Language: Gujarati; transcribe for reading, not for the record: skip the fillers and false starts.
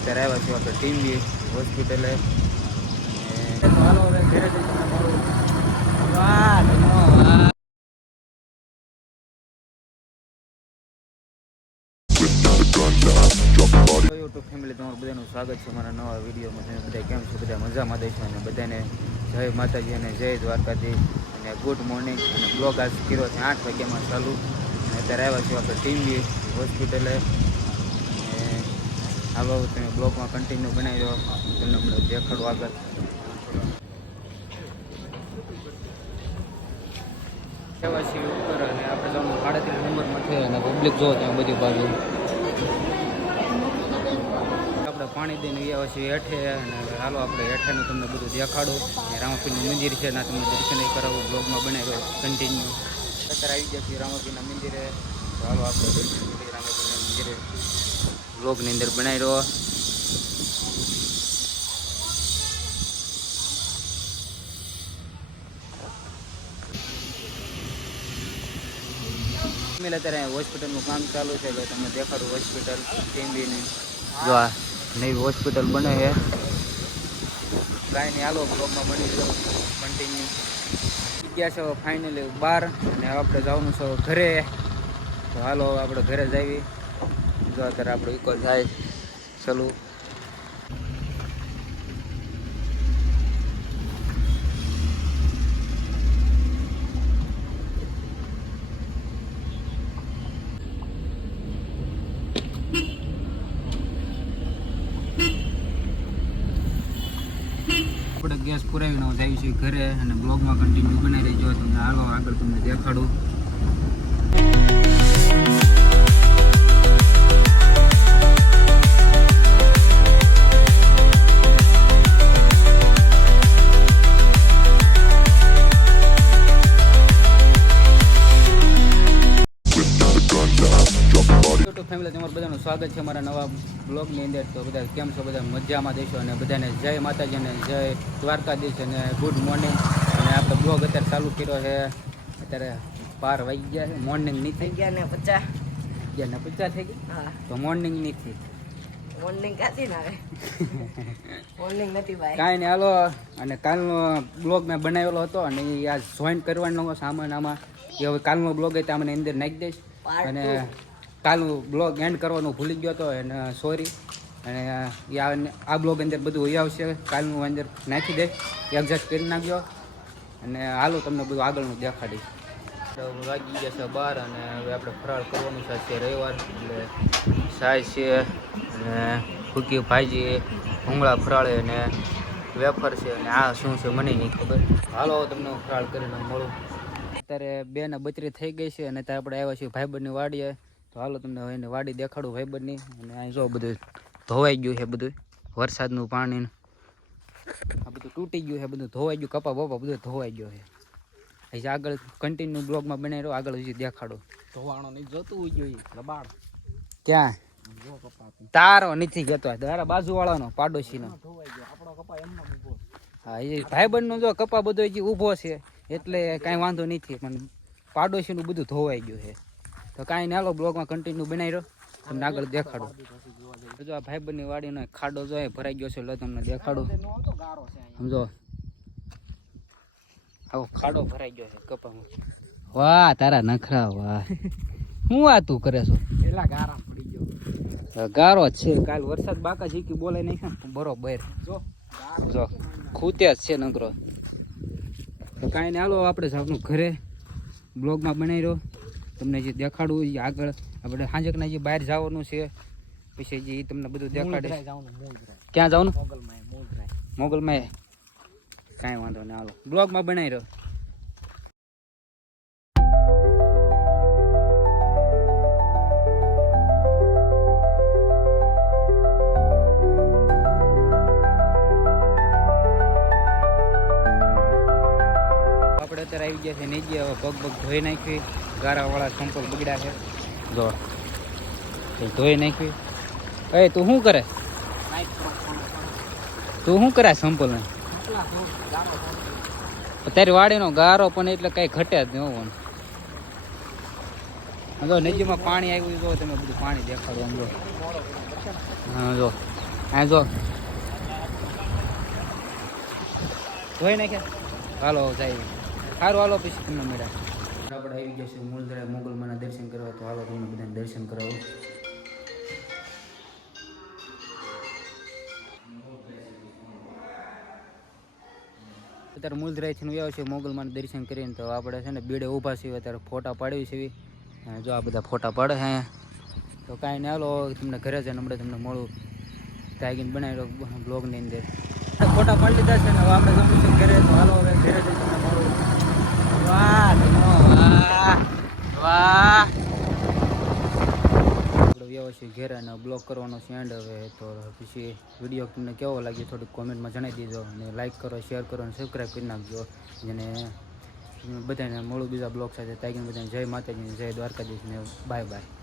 અત્યારે આવ્યા છીએ આપણે ટીમવી હોસ્પિટલે. યુટ્યુબ ફેમિલી તમારું બધાનું સ્વાગત છે મારા નવા વિડીયોમાં. તમે બધા કેમ છો? બધા મજામાં દેશો અને બધાને જય માતાજી અને જય દ્વારકાધીશ અને ગુડ મોર્નિંગ. અને બ્લોગ આજ કર્યો છે 8 વાગ્યામાં ચાલુ. અને અત્યારે આવ્યા છીએ આપણે ટીમવી હોસ્પિટલે. હાલો તમે બ્લોગમાં કન્ટિન્યુ બનાવી દો, તમને હમણાં દેખાડો આગળ. આવ્યા છીએ ઉપર અને આપણે જવાનું 37 નંબરમાં છે અને પબ્લિક જો ત્યાં બધી બાજુ પાણી દઈને આવ્યા છીએ હેઠે. અને હાલો આપણે હેઠેનું તમને બધું દેખાડું. રામાપીરનું મંદિર છે ના તમને દર્શન કરાવું, બ્લોગમાં બનાવ્યો કન્ટિન્યુ. અત્યારે આવી ગયા છીએ રામાપીરના મંદિરે. તો હાલો આપણે દર્શન કરીએ રામાપીરના મંદિરે. બ્લોગની અંદર બનાવી રહ્યો. અત્યારે હોસ્પિટલનું કામ ચાલુ છે એટલે તમને દેખાડું હોસ્પિટલ ટીમવીની. જો આ નવી હોસ્પિટલ બને છે. કાંઈ નહીં હાલો બ્લોગમાં બની ગયો કન્ટિન્યુ. ગયા છે ફાઇનલી બહાર અને આપણે જવાનું છે ઘરે. તો હાલો આપણે ઘરે જ આવી. જો અત્યારે આપણે ઇકો જાય ચાલુ. આપણે ગેસ પુરાવીને જઈએ છીએ ઘરે અને બ્લોગમાં કન્ટિન્યુ બનાવી રહેજો. તમને હાલો આગળ તમને દેખાડું. ફેમિલી તમારું બધાનું સ્વાગત છે મારા નવા બ્લોગની અંદર. તો બધા કેમ છો? બધા મજામાં દેશો અને બધાને જય માતાજી અને જય દ્વારકાધીશ અને ગુડ મોર્નિંગ. અને આપણે બ્લોગ અત્યારે ચાલુ કર્યો છે. અત્યારે 12 વાગી ગયા છે. મોર્નિંગ નહીં થઈ ગયા ને 50 થઈ ગયા. તો મોર્નિંગ નથી. મોર્નિંગ કાથી ના આવે મોર્નિંગ નથી ભાઈ. કાંઈ નહીં હાલો. અને કાલનો બ્લોગ મેં બનાવેલો હતો અને એ આજ જોઈન કરવાનો સામાન આમાં. એ હવે કાલનો બ્લોગ એ તમને અંદર નાખી દઈશ. અને કાલનું બ્લોગ એન્ડ કરવાનું ભૂલી ગયો હતો અને સોરી. અને આ બ્લોગ અંદર બધું એ આવશે. કાલનું અંદર નાખી દઈશ, એડજસ્ટ કરી નાખ્યો. અને હાલો તમને બધું આગળનું દેખાડીશ. વાગી ગયા છે 12 અને હવે આપણે ફરાળ કરવાનું છે રવિવાર. એટલે સાય છે અને ભૂકી ભાજી, ભૂંગળા ફરાળે અને વેફર છે. અને આ શું છે મને નહીં ખબર. હાલો તમને ફરાળ કરીને મળું. અત્યારે 2:32 થઈ ગઈ છે અને અત્યારે આપણે આવ્યા છીએ ભાઈબંધની વાડીએ. તો હાલો તમને એને વાડી દેખાડું ભાઈબંધની. અને અહીં જો બધું ધોવાઈ ગયું છે, બધું વરસાદનું પાણી આ બધું તૂટી ગયું છે, બધું ધોવાઈ ગયું. કપા બપા બધું ધોવાઈ ગયો છે. હજી આગળ કન્ટિન્યુ બ્લોગમાં બનાવી રહ્યો, આગળ હજી દેખાડો. ધોવાણો નહીં જોતું હોય જોઈએ લબાડ ક્યાં તારો નથી જતો, તારા બાજુવાળાનો પાડોશીનો. આપણો કપા એમનો ઊભો. હા એ ભાઈબંધનો જો કપા બધો હજી ઊભો છે એટલે કાંઈ વાંધો નથી. પણ પાડોશીનું બધું ધોવાઈ ગયું છે. તો કાંઈ નહીં હાલો બ્લોગમાં કન્ટિન્યુ બનાવી રહ્યો, તમને આગળ દેખાડો. જો આ ભાઈબંધની વાડીનો ખાડો જો ભરાઈ ગયો છે એટલે તમને દેખાડું. સમજો આવો ખાડો ભરાઈ ગયો છે કપામાં. વાહ તારા નખરા વાહ. શું આ તું કરે છો? પેલા ગારા પડી ગયો. ગારો જ છે. કાલ વરસાદ બાકા જીકી બોલાય નહીં બરોબર. જો ખૂતે જ છે નકરો. તો કાંઈ નહીં હાલો આપણે આપણું ઘરે બ્લોગમાં બનાવી રહ્યો. તમને જે દેખાડવું એ આગળ આપણે સાંજકના જે બહાર જવાનું છે પછી જે તમને બધું દેખાડે. ક્યાં જવાનું? મોગલમાં. કાંઈ વાંધો નહીં હાલો બ્લોગમાં બનાવી રહ્યો. આપણે અત્યારે આવી ગયા છે નીચે. હવે પગ ધોઈ નાખી. ગારાવાળા સંપલ બગડ્યા છે જો ધોઈ નાખી. એ તું શું કરે? તું શું કરે સંપલ ને? તારી વાડીનો ગારો પણ એટલે કઈ ઘટે જ નહીં હોવાનું. જો નદીમાં પાણી આવ્યું જો તમે બધું પાણી દેખાડો આમ જો. હા જો હા જો હોય નાખ્યા હાલો સાહેબ સારું હાલો પછી તમને મળ્યા આપણે આવી ગયા છે મૂળધરા મોગલમાના દર્શન કરવા તો હાલો તમને બધાને દર્શન કરાવું અત્યારે મૂળધરાથી આવ્યો છે મોગલમાના દર્શન કરીને તો આપણે છે ને બીડે ઊભા છીએ અત્યારે ફોટા પાડવી છે જો આ બધા ફોટા પાડે છે અહીંયા તો કાંઈ નહીં હાલો તમને ઘરે છે ને હમણાં તમને મળું તાગીને બનાવેલો બ્લોગની અંદર ફોટા પાડી લીધા છે ને હવે આપણે ગમું છે ઘરે તો હાલો હવે ઘરે જઈને તમને મળું વાહ વાહ આપણે વ્યવસ્થિત ઘેર અને બ્લોગ કરવાનો છે એન્ડ હવે તો પછી વિડીયો તમને કેવો લાગ્યો થોડીક કોમેન્ટમાં જણાવી દીધો અને લાઇક કરો શેર કરો અને સબસ્ક્રાઈબ કરી નાખજો અને બધાને મળું બીજા બ્લોગ સાથે તાગીને બધાને જય માતાજી જય દ્વારકાધીશ ને બાય બાય